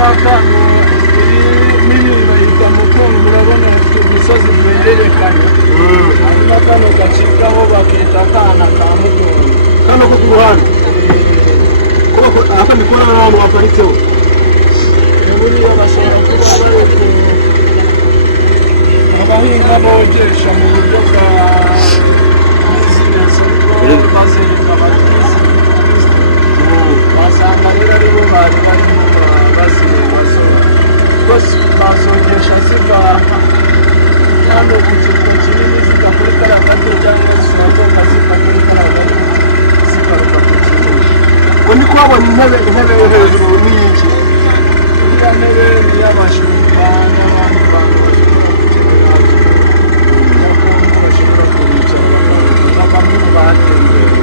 n'akantu n'ibintu yita mutungo urabona imisozi twererekanye hanyuma kano gacikaho bakita akana ka mutungo kano ko ku ruhande aka ni kora n'abantu baparitseho buriya bashobora kuba bari abahinga bogesha mu buryo bwa bizinesi ariko bazereka abaturage basanga rero aribo bari barimo bazireba rwose bazogesha ziva hano ku kigo kinini zijya kuri kariya gato cyangwa zinazoka ziva kuri kariya gato zikaruka ku kinini ngo ndi kuhabona intebe yo hejuru n'iyiki iriya ntebe ni iy'abashumba n'abandi bantu bashobora gukenera n'abantu bashobora kubicara bamwe mu bahatembera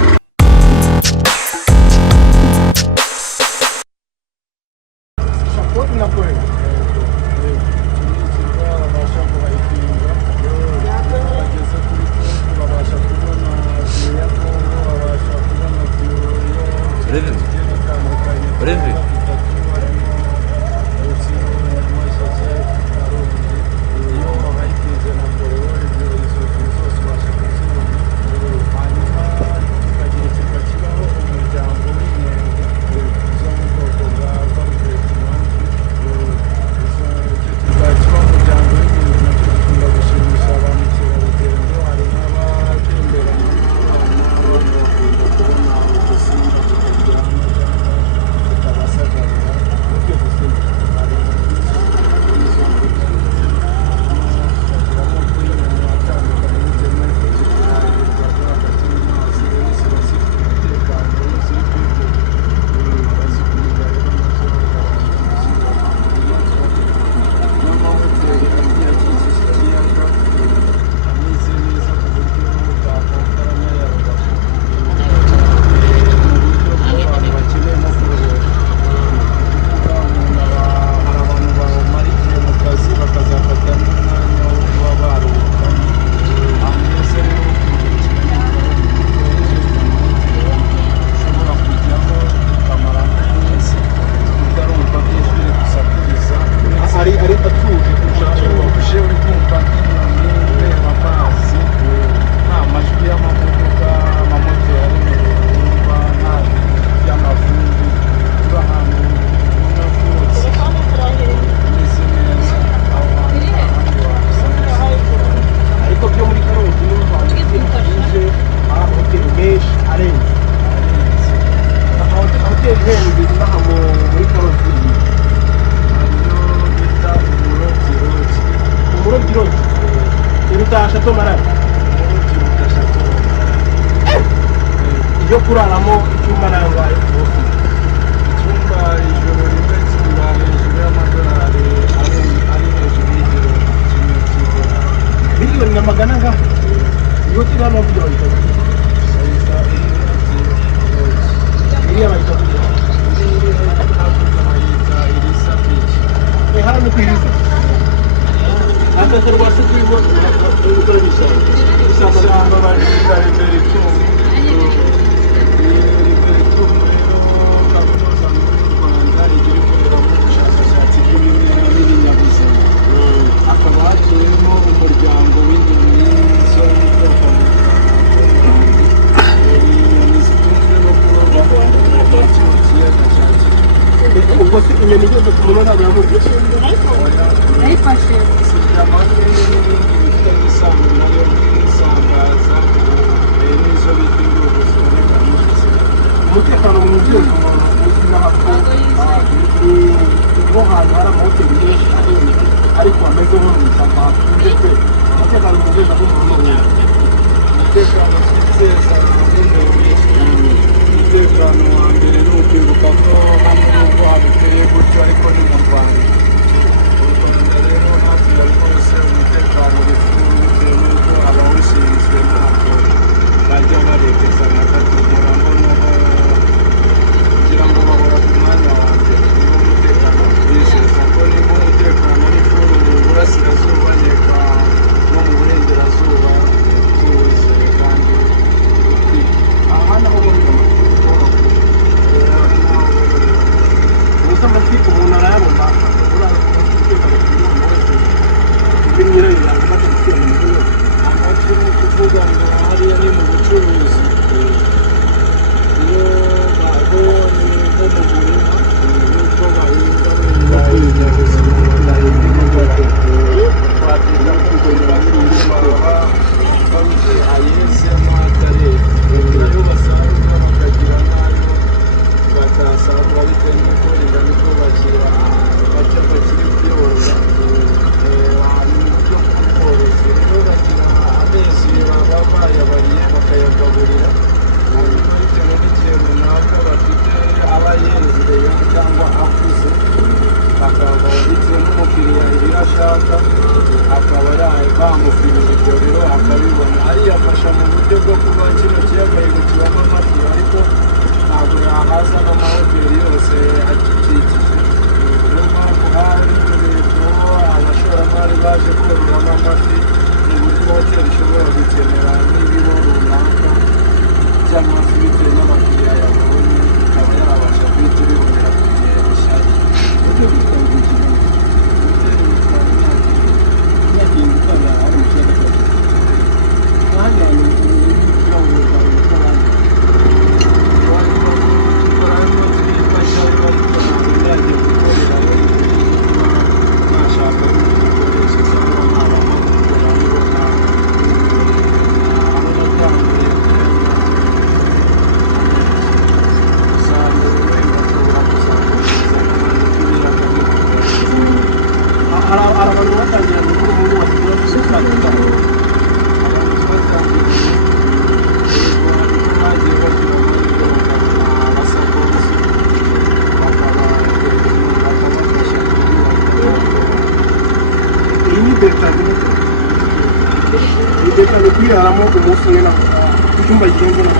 yo kuraramo icyumba nangaye icyumba ijoro rimwe kigura hejuru y'amadolari ari hejuru y'igiro kimwe cy'idolari miliyoni na magana angahe iyo kiri hano kugira ngo sayisa iriya bayita kugira hakurya bayita irisa bici hano ni ku iriza akakarwa se kwibona gukora ibishanga usanga barinda imbere icumi igira ikorera mu bushakashatsi bw'ibimera n'ibinyabuzima hakaba hatuyemo umuryango w'inyoni zo mu bwoko inyoni zitunzwe no kuba muri kino kiyaga cya Kivu ubwo se inyoni zose ku munwa ntabwo yamurya nayifashe zigira amahirwe n'ibindi bifitanye isano nayo nk'isambaza n'izo bita imbugu ziboneka mu isi umutekano mu nzego ubuzima niho hantu hari amahoteli menshi ahenze ariko hameze nko mu ishyamba hakunze pe umutekano mu nzego n'umuntu umutekano twizeza umutekano wa mbere ni ukwibuka ko hano nubwo habiteye gutyo ariko ni mu Rwanda urukomeza rero hafi ya rwose umutekano bitewe n'uko abawushinzwe ntabwo bajya baregeza na gato kugira ngo bahora ku mwanya wa mbere niwo mutekano twizeza ko niba umutekano ari kuri mu burasirazuba yeka no mu burengerazuba tuwizeye kandi ukwiye aha naho muri akaba bitewe n'umukiriya ibyo ashaka akaba bamupimira ibyo biro akabibona ariyafasha mu buryo bwo kuba kino kiyaga kibamo amafi ariko ntabwo yahaza n'amahoteli yose agikikije niyo mpamvu hari abashoramari baje kororamo amafi mu buryo hoteli ishobora gukenera n'ibiro runaka by'amafi bitewe n'abakiriya yabonye ikaba yabasha guhita ibibonera ku gihe bishakiye. kwiraramo umunsi umwe na icyumba kirenze na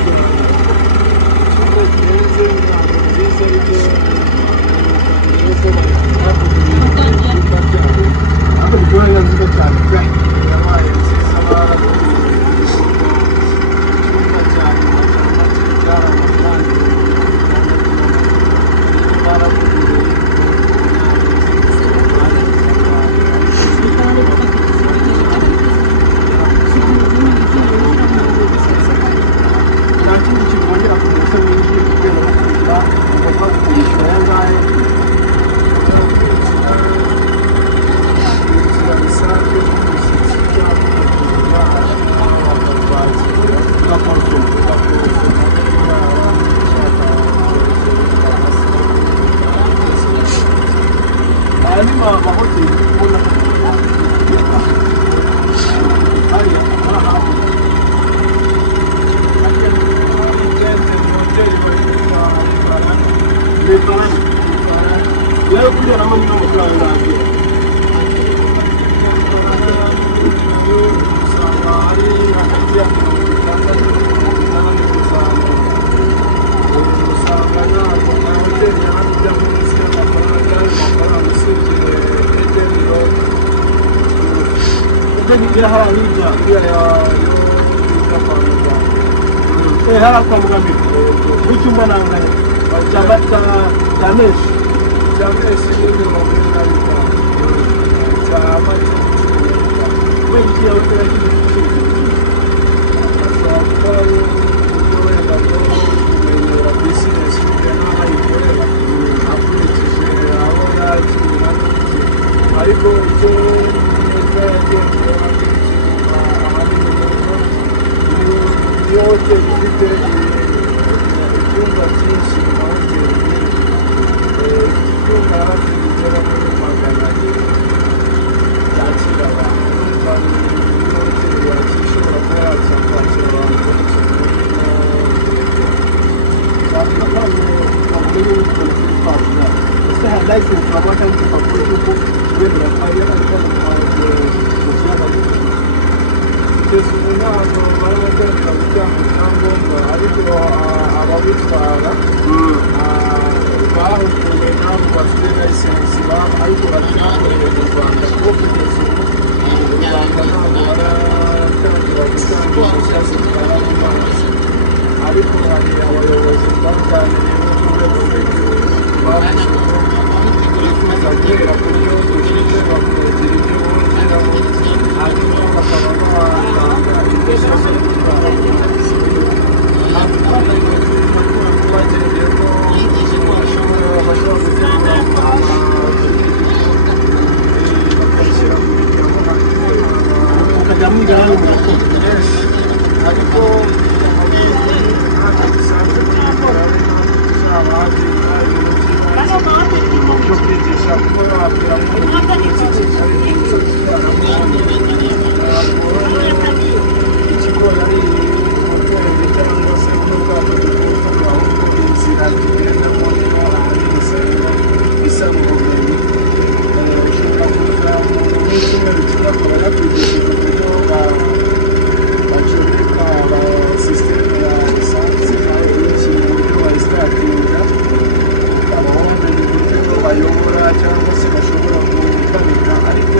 cyangwa se bashobora gutamika ariko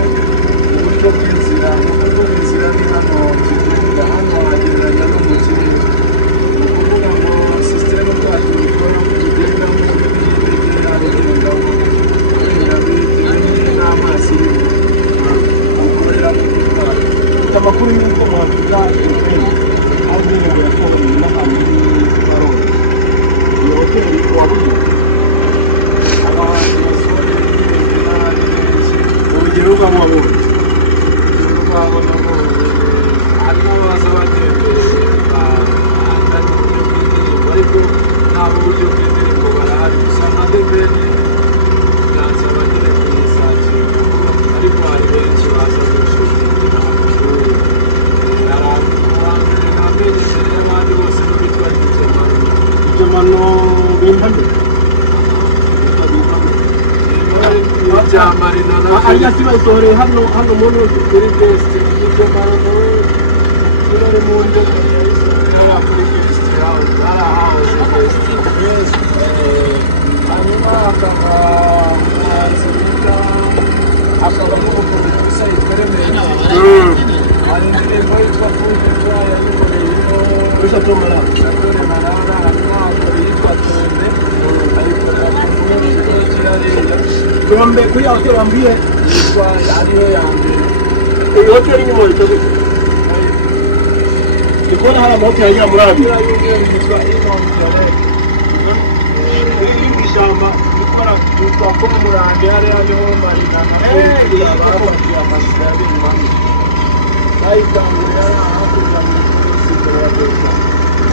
uburyo bw'inzira ni hano tugenda hano hagereranya no mu kirere ni ukuvuga ngo sisiteme zacu dukora tugendamo n'indege yabigendamo kubera bitewe n'amazi gukorera mu gutwara amakuru y'uko muhavuga Ukraine aho nyine ngo yasohoye n'ahantu Baroni iyo hoteli wabuze abantu basohoye n'ibindi n'abandi benshi urugero rw'amaboko urwabona ko harimo baza batemberera atari uburyo bw'indirimbo ariko nta buryo bw'indirimbo barahari gusa nka debeni byansaba nyine kuyisakira ariko hari benshi baza gushutingira amashuri hari abantu namenye imbere y'abandi bose n'ubitwa Gemano bimpame bya marina na arya si bayisohoreye hano mu ntuzi kuri besite Gemano nawe kirari mu ndege yayisohora kuri besite hawuze hawuze besite yesi hanyuma hakaba umuhanzi bita akaba n'umuproducer yitwa Remedi hari indirimbo yitwa Fude Twa yayikoreyemo Rusha Tomara Dore Marara hanyuma hakaba yitwa Tombe ayikorera ku kigo kirariya Tombe kuri ya hoteli wambwiye yitwa ariyo ya mbere iyi hoteli nyuma yitwa ndikubona hari amahoteli agera muri abiri yitwa Inon Dialect iri mu ishyamba ikora yitwa ko mu Murambi hariya niho marina na Fude bafatiye amashusho ya Binyurwamo bayitangurira hakurya mu kigo ya Beza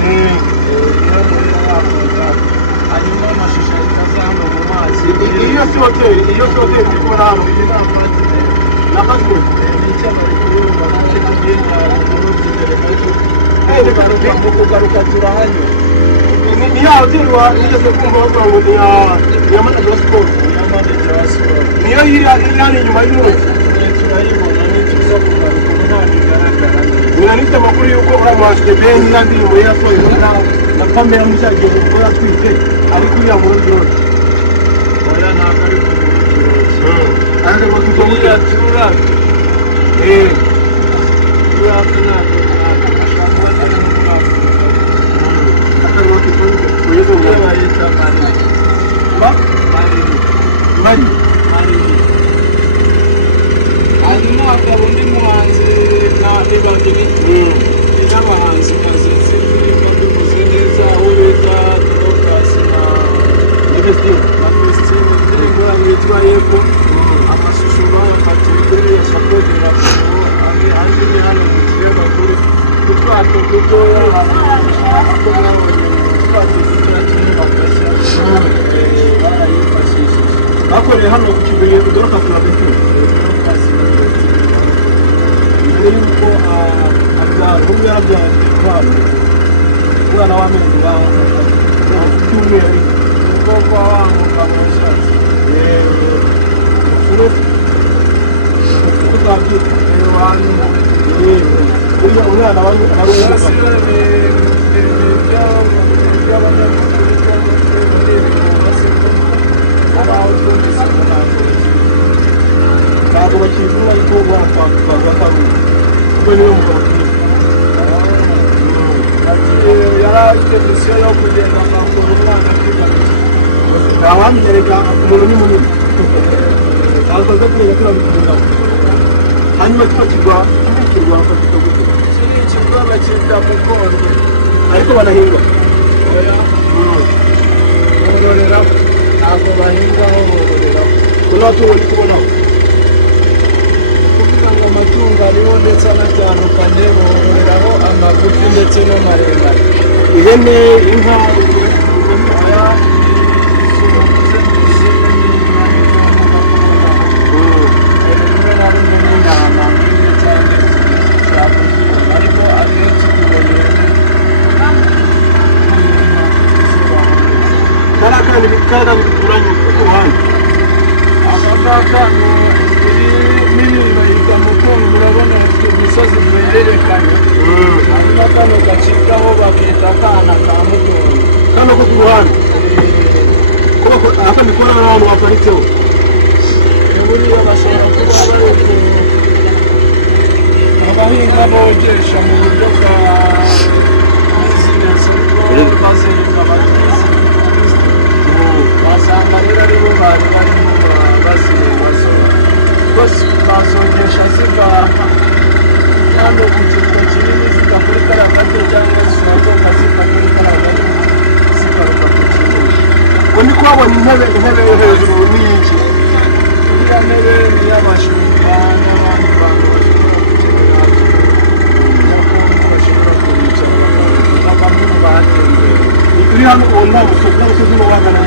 niho murima wakurya hanyuma amashusho ahita aza hano mu mazi iyo si hoteli ndi kubona hano na Fatwe ni icyo bari kuririmba kandi kugenda muri imbere gacyo mu kugaruka turahanyura ni ya hoteli nigeze kumva bavuga ngo ni ya manager sport niyo manager wa siporo niyo iri hano inyuma y'umunsi turayibona nituza kugaruka ubu ntabwo igaragara ntiranite amakuru y'uko uramuhashije beni na ndirimbo ye yasohoye na kamera mushagiye ubwo yatwite ari kuriya mu rugo oya ntabwo ari ku ariko ngo tuzomuye turabye turabye ntabwo ashobora kuba atari mu mwaka akarwa kifunze uyezo iyo ngo bayita marini mari hanyuma hakaba undi muhanzi na Ibagini n'abahanzi kazi z'indirimbo mbivuze neza aho bita Dorcas na Christine indirimbo yabo yitwa Yego amashusho bayafatiye kuri yashakogera andi ni hano mu kiyaga kuri utwato dutoya ako mwabonye utwato dutoya turi bafasha barayifashishije bakoreye hano ku kibuye udoroka kuri Betty mbere yuko abyara ubu yarabyara abana umwana w'amezi cyumweru kuko kwa wanguka mu nshatsi ubu uko twabyita wanyu uriya umwana wari Urasiba umuka by'abanyamakuru cyangwa se muri ibintu baseka abaho twumvise ngo ntabwo bakizura ariko batwaza akaruhu kuko niwe mugabo yari afite misiyo yo kugenda akakura umwana akigarutse ntawamenyereka umuntu ni munini azaza kureba turabikunda hanyuma kino kirwa bafata gute kiri ikirwa bacyita Mukondo ariko banahinga bororeramo ntabwo bahingaho bororeramo kuno watungo ndi kubonaho kuvuga ngo amatungo ariho ndetse anatandukanye bororeraho amagufi ndetse no maremare ihene inka ariko akenshi tubonye kariya kandi kuranye ku ruhande aka ngaka nini bayita Mukondo urabona ifite imisozi duhererekanye hanyuma kano gacikaho bakita akana ka Mukondo kano ko ku ruhande aka ni kubona n'abantu baparitseho barahinga bogesha mu buryo bwa bizinesi ariko bazinga abagizi basanga rero aribo bari barimo bazinga bose bazogesha zigaha hano ku kirwa kinini zika kuri kariya gato cyangwa zinazoka zika kuri kariya gato zikaruka ku kinini ngo ndi kuhabona intebe yo hejuru n'iyiki iriya ntebe ni iy'abashumba n'abandi bantu bashobora gukenera bashobora kubicara bamwe mu bahatembera uri hano ubona umusozi n'uwagana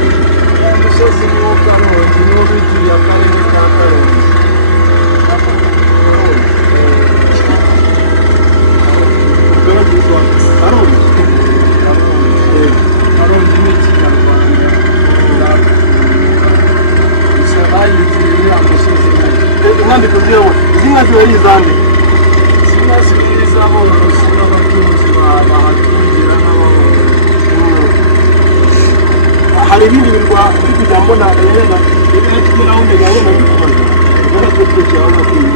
umusozi ni wo Karongi niwo bitiriye akarere ka Karongi ugaragazwa Karongi Karongi ni Ikinyarwanda gusa bayitiriye umusozi inyandiko ziriho izi nka ziba ari izande zimwe ziri iz'aborozi n'abatunzi bahatungira n'ababorozi hari ibindi birwa biri kujya mbona yenda ibyo tugeraho mbere yabona bikumaze ubona ko twese aho bakwiye